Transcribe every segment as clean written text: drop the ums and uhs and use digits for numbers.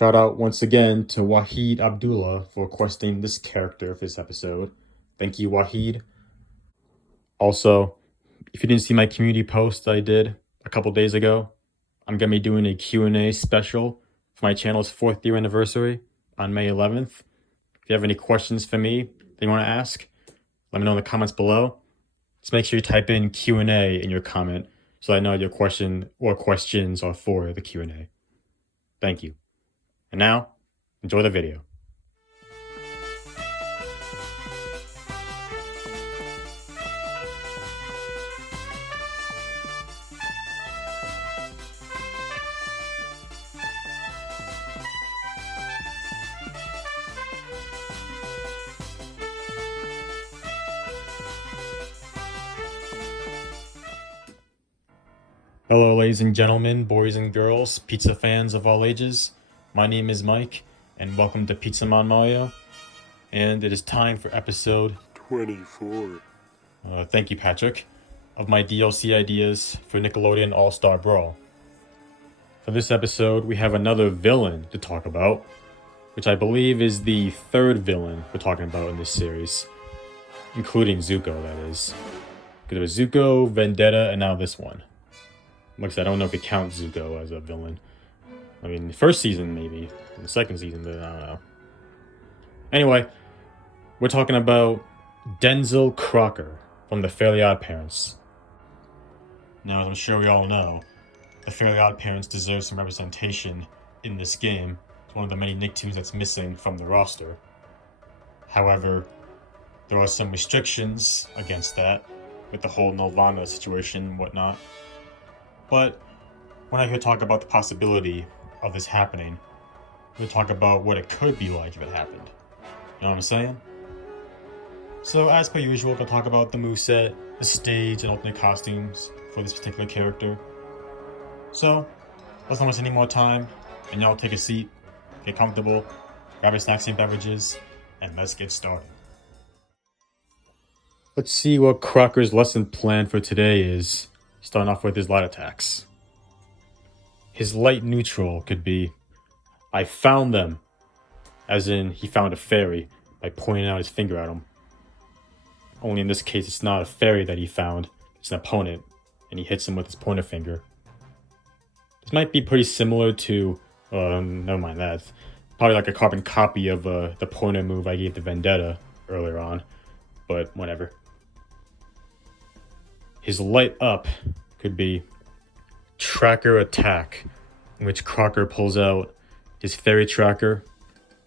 Shout out once again to Wahid Abdullah for requesting this character for this episode. Thank you, Wahid. Also, if you didn't see my community post I did a couple days ago, I'm going to be doing a Q&A special for my channel's 4th year anniversary on May 11th. If you have any questions for me that you want to ask, let me know in the comments below. Just make sure you type in Q&A in your comment so I know your question or questions are for the Q&A. Thank you. And now, enjoy the video. Hello, ladies and gentlemen, boys and girls, pizza fans of all ages. My name is Mike, and welcome to Pizza Mon Mario. And it is time for episode 24. Thank you, Patrick, of my DLC ideas for Nickelodeon All Star Brawl. For this episode, we have another villain to talk about, which I believe is the 3rd villain we're talking about in this series, including Zuko, that is. Because there was Zuko, Vendetta, and now this one. Like I said, I don't know if you count Zuko as a villain. I mean, the first season maybe, in the second season, but I don't know. Anyway, we're talking about Denzel Crocker from the Fairly OddParents. Now, as I'm sure we all know, the Fairly OddParents deserve some representation in this game. It's one of the many Nicktoons that's missing from the roster. However, there are some restrictions against that, with the whole Nirvana situation and whatnot. But when I hear talk about the possibility of this happening, we'll talk about what it could be like if it happened. You know what I'm saying? So as per usual, we'll talk about the moveset, the stage, and alternate costumes for this particular character. So, let's not waste any more time, and y'all take a seat, get comfortable, grab your snacks and beverages, and let's get started. Let's see what Crocker's lesson plan for today is. Starting off with his light attacks. His light neutral could be, I found them, as in he found a fairy by pointing out his finger at him. Only in this case it's not a fairy that he found, it's an opponent, and he hits him with his pointer finger. This might be pretty similar to, never mind that, probably like a carbon copy of the pointer move I gave to Vendetta earlier on, but whatever. His light up could be Tracker Attack, in which Crocker pulls out his fairy tracker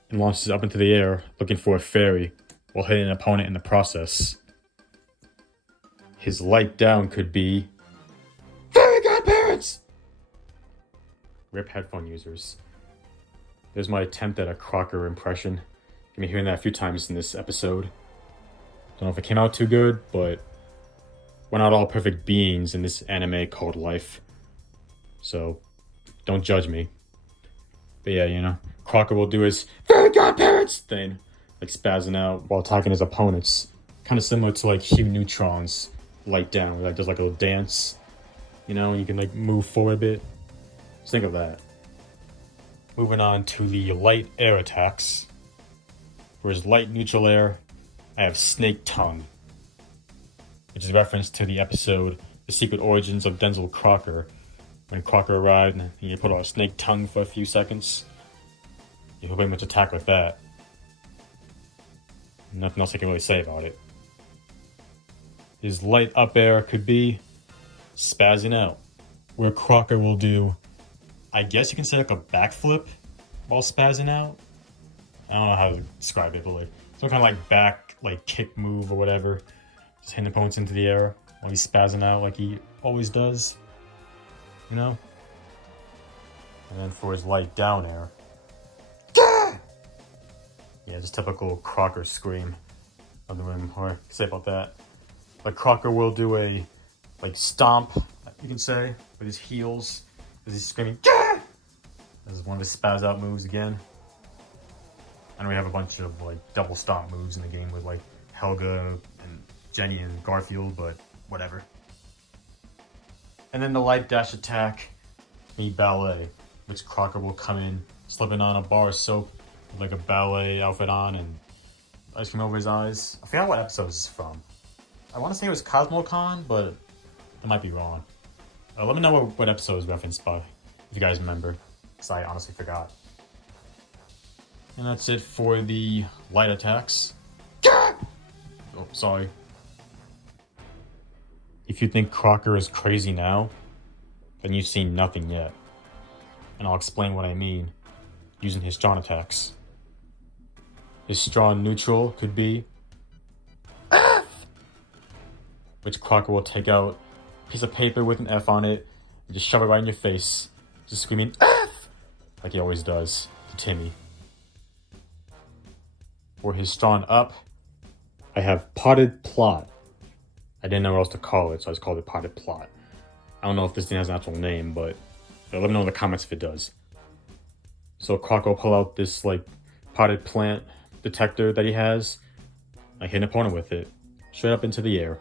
and launches up into the air looking for a fairy while hitting an opponent in the process. His light down could be Fairy Godparents! RIP headphone users. There's my attempt at a Crocker impression. You've been hearing that a few times in this episode. Don't know if it came out too good, but we're not all perfect beings in this anime called life. So, don't judge me. But yeah, you know, Crocker will do his Fairy Godparents thing, like spazzing out while attacking his opponents. Kind of similar to like Hugh Neutron's light down, where like does like a little dance. You know, and you can like move forward a bit. Just think of that. Moving on to the light air attacks. For his light neutral air, I have Snake Tongue, which is a reference to the episode The Secret Origins of Denzel Crocker. When Crocker arrived and he put on a snake tongue for a few seconds, you can pretty much attack with that. Nothing else I can really say about it. His light up air could be spazzing out, where Crocker will do, I guess you can say like a backflip while spazzing out. I don't know how to describe it, but like some kind of like back, like kick move or whatever. Just hitting opponents into the air while he's spazzing out like he always does. You know? And then for his light down air. Gah! Yeah, just typical Crocker scream. Nothing really more to say about that. But Crocker will do a like stomp, you can say, with his heels as he's screaming, Gah! This is one of his spaz out moves again. And we have a bunch of like double stomp moves in the game with like Helga and Jenny and Garfield, but whatever. And then the light dash attack, me ballet, which Crocker will come in, slipping on a bar of soap with like a ballet outfit on and ice cream over his eyes. I forgot what episode this is from. I want to say it was CosmoCon, but I might be wrong. Let me know what episode is referenced by, if you guys remember, because I honestly forgot. And that's it for the light attacks. Oh, sorry. If you think Crocker is crazy now, then you've seen nothing yet. And I'll explain what I mean using his strong attacks. His strong neutral could be F, which Crocker will take out a piece of paper with an F on it and just shove it right in your face, just screaming F, like he always does to Timmy. For his strong up, I have potted plot. I didn't know what else to call it, so I just called it potted plot. I don't know if this thing has an actual name, but let me know in the comments if it does. So Crocker will pull out this like potted plant detector that he has, and hit an opponent with it, straight up into the air.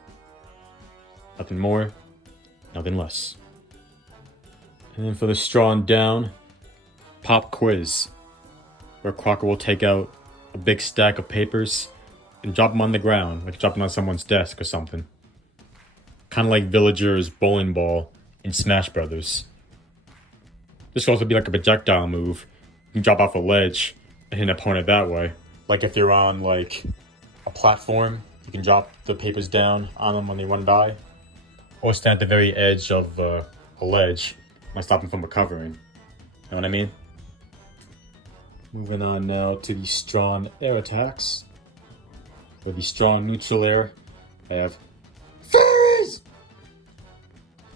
Nothing more, nothing less. And then for the strong down, pop quiz, where Crocker will take out a big stack of papers and drop them on the ground, like dropping on someone's desk or something. Kind of like Villager's bowling ball in Smash Brothers. This could also be like a projectile move. You can drop off a ledge and hit an opponent that way. Like if you're on like a platform, you can drop the papers down on them when they run by. Or stand at the very edge of a ledge and stop them from recovering. You know what I mean? Moving on now to the strong air attacks. For the strong neutral air, I have Fairies!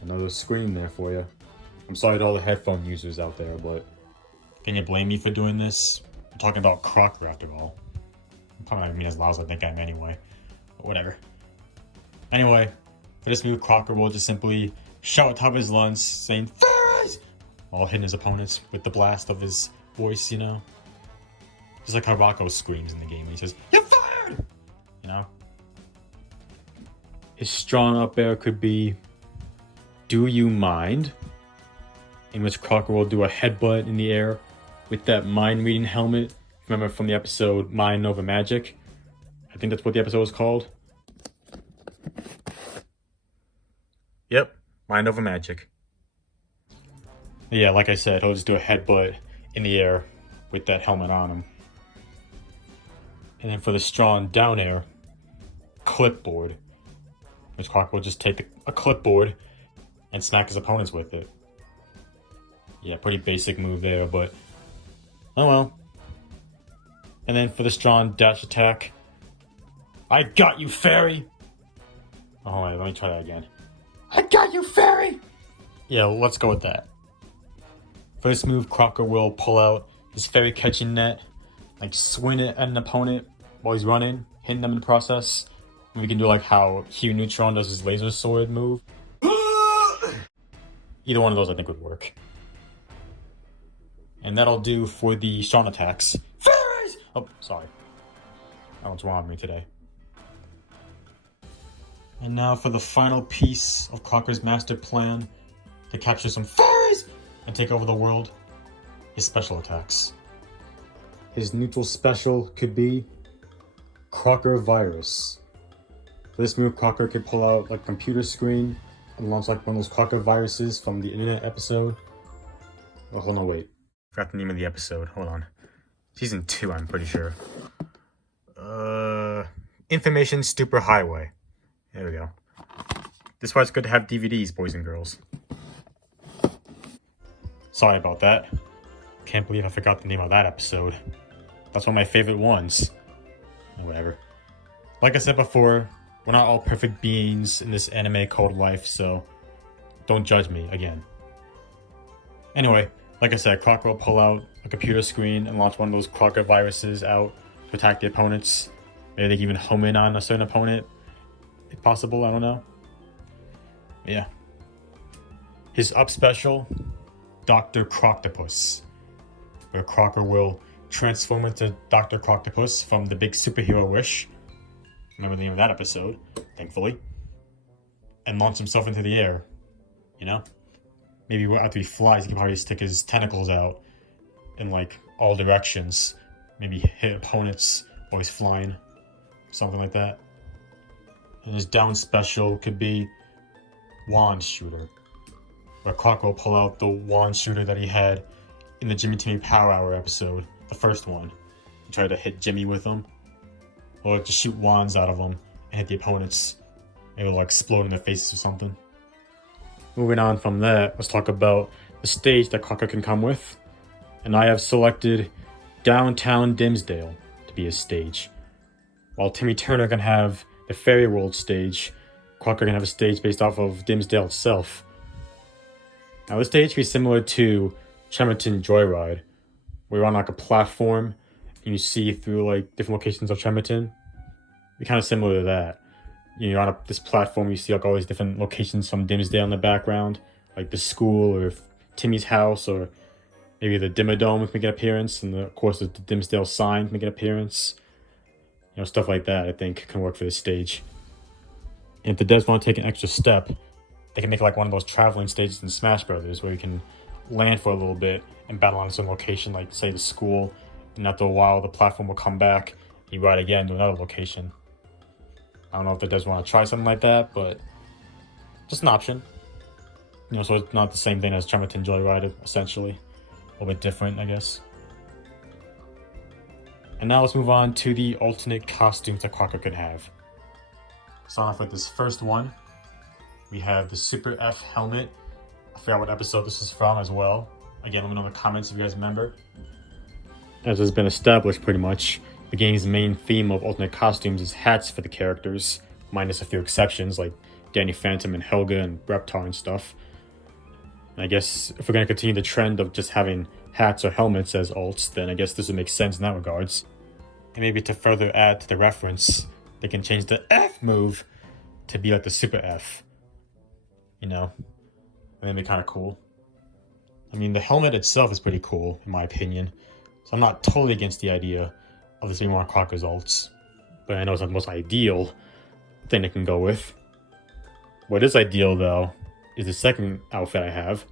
Another scream there for you. I'm sorry to all the headphone users out there, but can you blame me for doing this? I'm talking about Crocker after all. I'm probably not gonna be as loud as I think I am anyway. But whatever. Anyway, for this move, Crocker will just simply shout at top of his lungs, saying Fairies! While hitting his opponents with the blast of his voice, you know? Just like how Rocco screams in the game. He says, "You're fired!" You know? His strong up air could be Do You Mind? In which Crocker will do a headbutt in the air with that mind-reading helmet. Remember from the episode Mind Over Magic? I think that's what the episode was called. Yep, Mind Over Magic. Yeah, like I said, he'll just do a headbutt in the air with that helmet on him. And then for the strong down air, clipboard. Which Crocker will just take a clipboard and smack his opponents with it. Yeah, pretty basic move there, but oh well. And then for the strong dash attack, I got you, fairy! Oh, hold on, let me try that again. I got you, fairy! Yeah, let's go with that. For this move, Crocker will pull out his fairy catching net, like swing it at an opponent while he's running, hitting them in the process. And we can do like how Hugh Neutron does his laser sword move. Either one of those I think would work. And that'll do for the strong attacks. Fairies! Oh, sorry. I don't know what's wrong with me today. And now for the final piece of Crocker's master plan to capture some fairies and take over the world, his special attacks. His neutral special could be Crocker Virus. For this move, Crocker could pull out a computer screen and launch like one of those Crocker viruses from the internet episode. Oh, hold on, wait. Forgot the name of the episode. Hold on. Season 2, I'm pretty sure. Information Stupor Highway. There we go. This is why it's good to have DVDs, boys and girls. Sorry about that. Can't believe I forgot the name of that episode. That's one of my favorite ones. Whatever. Like I said before, we're not all perfect beings in this anime called life, so don't judge me again. Anyway, like I said, Crocker will pull out a computer screen and launch one of those Crocker viruses out to attack the opponents. Maybe they can even home in on a certain opponent. If possible, I don't know. Yeah. His up special, Dr. Croctopus, where Crocker will transform into Dr. Croctopus from the big superhero wish. Remember the name of that episode, thankfully. And launch himself into the air. You know? Maybe after he flies, he can probably stick his tentacles out in like all directions. Maybe hit opponents while he's flying, something like that. And his down special could be wand shooter, where Crocker will pull out the wand shooter that he had in the Jimmy Timmy Power Hour episode, the first one. He tried to hit Jimmy with them, or to shoot wands out of them and hit the opponents. Maybe like explode in their faces or something. Moving on from that, let's talk about the stage that Crocker can come with. And I have selected Downtown Dimsdale to be his stage. While Timmy Turner can have the Fairy World stage, Crocker can have a stage based off of Dimsdale itself. Now this stage can be similar to Chemerton Joyride, where you're on like a platform and you see through like different locations of Chemerton. Be kind of similar to that. You're on this platform, you see like all these different locations from Dimsdale in the background, like the school or Timmy's house, or maybe the Dimmadome make an appearance, and of course the Dimsdale sign make an appearance. Stuff like that I think can work for this stage. And if the devs want to take an extra step, they can make like one of those traveling stages in Smash Brothers, where you can land for a little bit and battle on some location, like say the school, and after a while the platform will come back, you ride again to another location. I don't know if the devs want to try something like that, but just an option. So it's not the same thing as Chemerton Joyride, essentially. A little bit different, I guess. And now let's move on to the alternate costumes that Crocker could have. Starting off with this first one, we have the Super F helmet. I forgot what episode this is from as well. Again, let me know in the comments if you guys remember. As has been established pretty much, the game's main theme of alternate costumes is hats for the characters, minus a few exceptions like Danny Phantom and Helga and Reptar and stuff. And I guess if we're going to continue the trend of just having hats or helmets as alts, then I guess this would make sense in that regards. And maybe to further add to the reference, they can change the F move to be like the Super F. And that'd be kind of cool. I mean, the helmet itself is pretty cool, in my opinion. So I'm not totally against the idea of this being one of Crocker's alts. But I know it's not the most ideal thing they can go with. What is ideal, though, is the second outfit I have,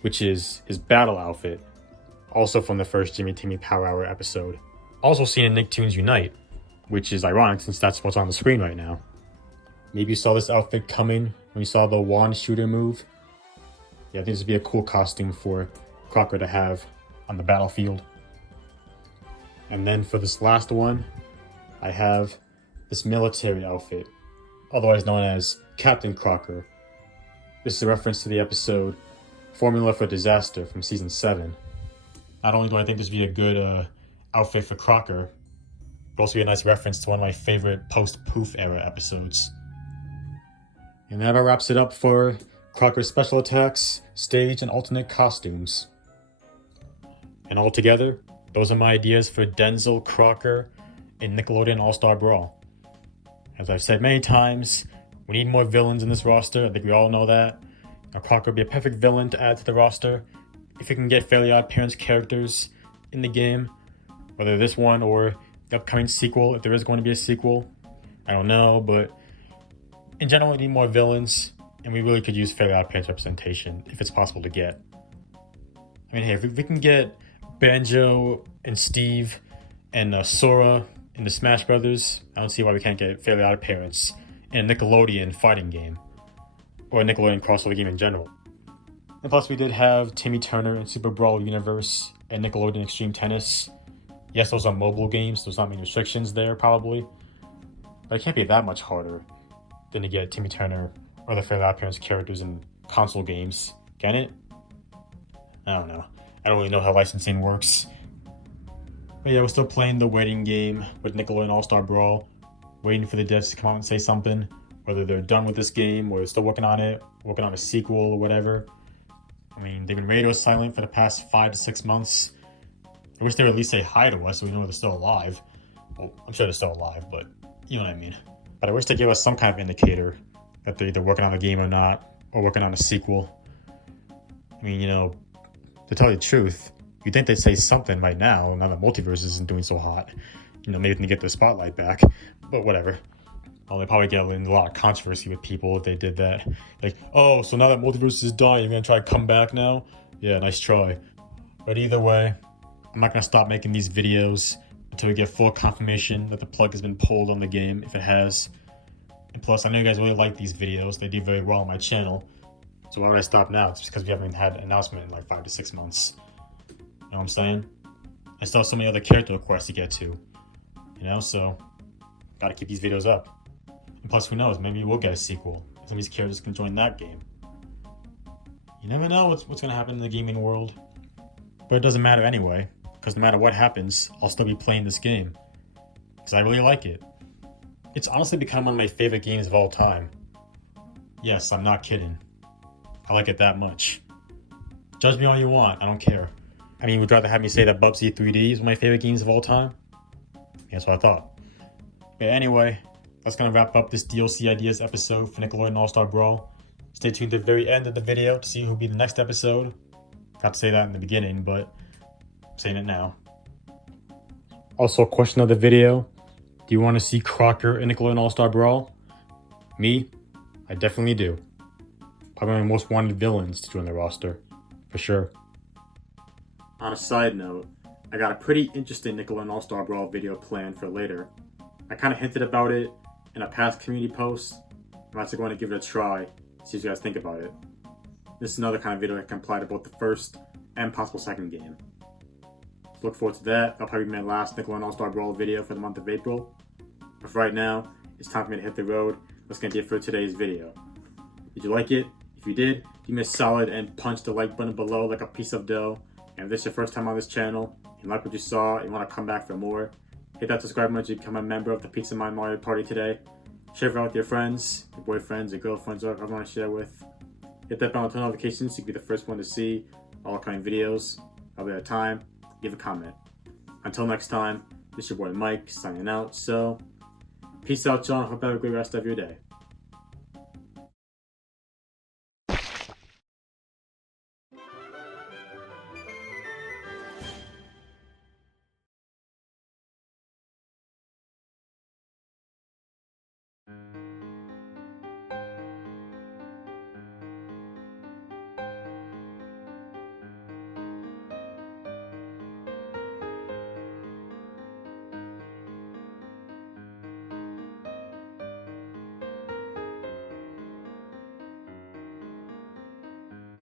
which is his battle outfit. Also from the first Jimmy Timmy Power Hour episode. Also seen in Nicktoons Unite, which is ironic since that's what's on the screen right now. Maybe you saw this outfit coming when you saw the wand shooter move. Yeah, I think this would be a cool costume for Crocker to have on the battlefield. And then for this last one, I have this military outfit, otherwise known as Captain Crocker. This is a reference to the episode Formula for Disaster from Season 7. Not only do I think this would be a good outfit for Crocker, but also be a nice reference to one of my favorite post-Poof era episodes. And that about wraps it up for Crocker's special attacks, stage, and alternate costumes. And altogether, those are my ideas for Denzel Crocker in Nickelodeon All Star Brawl. As I've said many times, we need more villains in this roster. I think we all know that. Now, Crocker would be a perfect villain to add to the roster if we can get Fairly OddParents characters in the game, whether this one or the upcoming sequel, if there is going to be a sequel. I don't know, but in general, we need more villains, and we really could use Fairly OddParents representation if it's possible to get. I mean, hey, if we can get Banjo and Steve and Sora in the Smash Brothers, I don't see why we can't get Fairly OddParents in a Nickelodeon fighting game, or a Nickelodeon crossover game in general. And plus, we did have Timmy Turner in Super Brawl Universe and Nickelodeon Extreme Tennis. Yes, those are mobile games, so there's not many restrictions there, probably. But it can't be that much harder than to get Timmy Turner or the Fairly OddParents characters in console games. Can it? I don't know. I don't really know how licensing works. But yeah, we're still playing the waiting game with Nickelodeon All Star Brawl, waiting for the devs to come out and say something, whether they're done with this game or they're still working on it, working on a sequel or whatever. I mean, they've been radio silent for the past 5 to 6 months. I wish they would at least say hi to us so we know they're still alive. Well, I'm sure they're still alive, but you know what I mean. But I wish they give us some kind of indicator that they're either working on a game or not, or working on a sequel. I mean, to tell you the truth, you'd think they'd say something right now that Multiverse isn't doing so hot. Maybe they can get their spotlight back, but whatever. Well, they probably get in a lot of controversy with people if they did that. Like, oh, so now that Multiverse is dying, you're gonna try to come back now? Yeah, nice try. But either way, I'm not gonna stop making these videos until we get full confirmation that the plug has been pulled on the game, if it has. And plus, I know you guys really like these videos. They do very well on my channel. So why would I stop now? It's because we haven't had an announcement in like 5 to 6 months. You know what I'm saying? I still have so many other character requests to get to. You know, so gotta keep these videos up. And plus, who knows? Maybe we'll get a sequel. Some of these characters can join that game. You never know what's gonna happen in the gaming world. But it doesn't matter anyway, because no matter what happens, I'll still be playing this game. Because I really like it. It's honestly become one of my favorite games of all time. Yes, I'm not kidding. I like it that much. Judge me all you want, I don't care. I mean, would you rather have me say that Bubsy 3D is one of my favorite games of all time? Yeah, that's what I thought. But anyway, that's gonna wrap up this DLC Ideas episode for Nickelodeon All Star Brawl. Stay tuned to the very end of the video to see who'll be the next episode. Got to say that in the beginning, but I'm saying it now. Also, question of the video. Do you want to see Crocker in Nickelodeon All Star Brawl? Me? I definitely do. Probably my most wanted villains to join the roster. For sure. On a side note, I got a pretty interesting Nickelodeon All Star Brawl video planned for later. I kind of hinted about it in a past community post. I'm actually going to give it a try, see what you guys think about it. This is another kind of video that can apply to both the first and possible second game. So look forward to that. That'll probably be my last Nickelodeon All Star Brawl video for the month of April. But for right now, it's time for me to hit the road. That's going to be it for today's video. Did you like it? If you did, give me a solid and punch the like button below like a piece of dough. And if this is your first time on this channel, you like what you saw, and you want to come back for more, hit that subscribe button to become a member of the Pizza Mind Mario Party today. Share it out with your friends, your boyfriends, your girlfriends, or whoever you want to share with. Hit that bell and turn notifications so you can be the first one to see all kind of videos. I'll be at a time. Leave a comment. Until next time, this is your boy Mike signing out. So, peace out, y'all. Hope you have a great rest of your day.